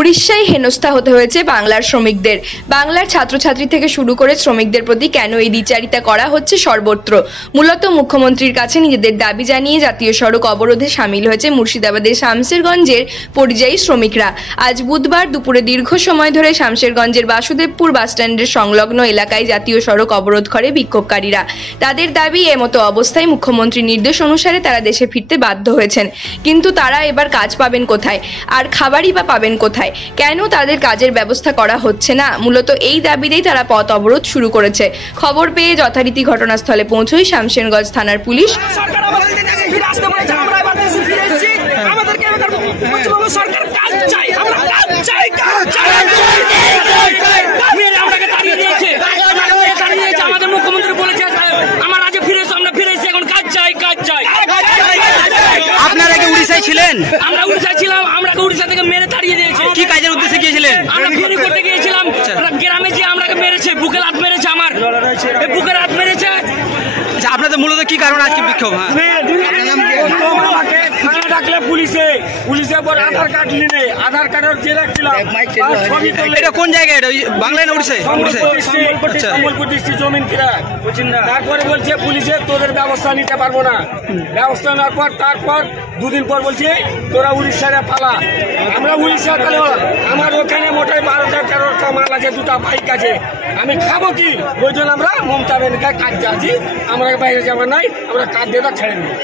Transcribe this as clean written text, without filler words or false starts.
উড়িষ্যায় হেনস্থা হতে হয়েছে বাংলার শ্রমিকদের। বাংলার ছাত্রছাত্রী থেকে শুরু করে শ্রমিকদের প্রতি কেন এই দ্বিচারিতা করা হচ্ছে সর্বত্র। মূলত মুখ্যমন্ত্রীর কাছে নিজেদের দাবি জানিয়ে জাতীয় সড়ক অবরোধে সামিল হয়েছে মুর্শিদাবাদের শামশেরগঞ্জের পরিযায়ী শ্রমিকরা। আজ বুধবার দুপুরে দীর্ঘ সময় ধরে শামশেরগঞ্জের বাসুদেবপুর বাসস্ট্যান্ডের সংলগ্ন এলাকায় জাতীয় সড়ক অবরোধ করে বিক্ষোভকারীরা। তাদের দাবি, এমতো অবস্থায় মুখ্যমন্ত্রীর নির্দেশ অনুসারে তারা দেশে ফিরতে বাধ্য হয়েছেন, কিন্তু তারা এবার কাজ পাবেন কোথায়, আর খাবারই বা পাবেন কোথায়? কেন তাদের কাজের ব্যবস্থা করা হচ্ছে না? মূলত এই দাবিতেই তারা পথ অবরোধ শুরু করেছে। খবর পেয়ে যথারীতি ঘটনাস্থলে পৌঁছয় শামশেরগঞ্জ থানার পুলিশ। আপনারা কি উড়িষ্যায় ছিলেন? আমরা উড়িষ্যায় ছিলাম, আমরা উড়িষ্যা থেকে মেরে তাড়িয়ে দিয়েছে। কি কাজের উদ্দেশ্যে গিয়েছিলেন? আমরা ফেরি করতে গিয়েছিলাম, গ্রামে যে আমরাকে মেরেছে, বুকে লাত মেরেছে, আমার বুকে লাত মেরেছে। আপনাদের মূলত কি কারণ আজকে বিক্ষোভ? ডাকলে পুলিশে পরে আধার কার্ড নিলে, আধার কার্ডের জেরক্স দিলাম। এটা কোন জায়গায়? এটা বাংলায় না উড়িষ্যায়? সম্বলপুর ডিস্ট্রিক্ট জমিন কিরা। তারপরে বলছে পুলিশে তোদের ব্যবস্থা নিতে পারবো না। ব্যবস্থা নেওয়ার পর তারপর দুদিন পর বলছে তোরা উড়িষ্যায় পালা। আমরা উড়িষ্যা গেল, আমার ওখানে মোটাই 12-13টা মাল আছে, 2টা বাইক আছে, আমি খাবো কি? ওই জন্য আমরা মমতা ব্যানার্জির কাজ যাচ্ছি, আমরা বাইরে যাবার নাই, আমরা কাজ দিয়ে ছেড়ে দেবো।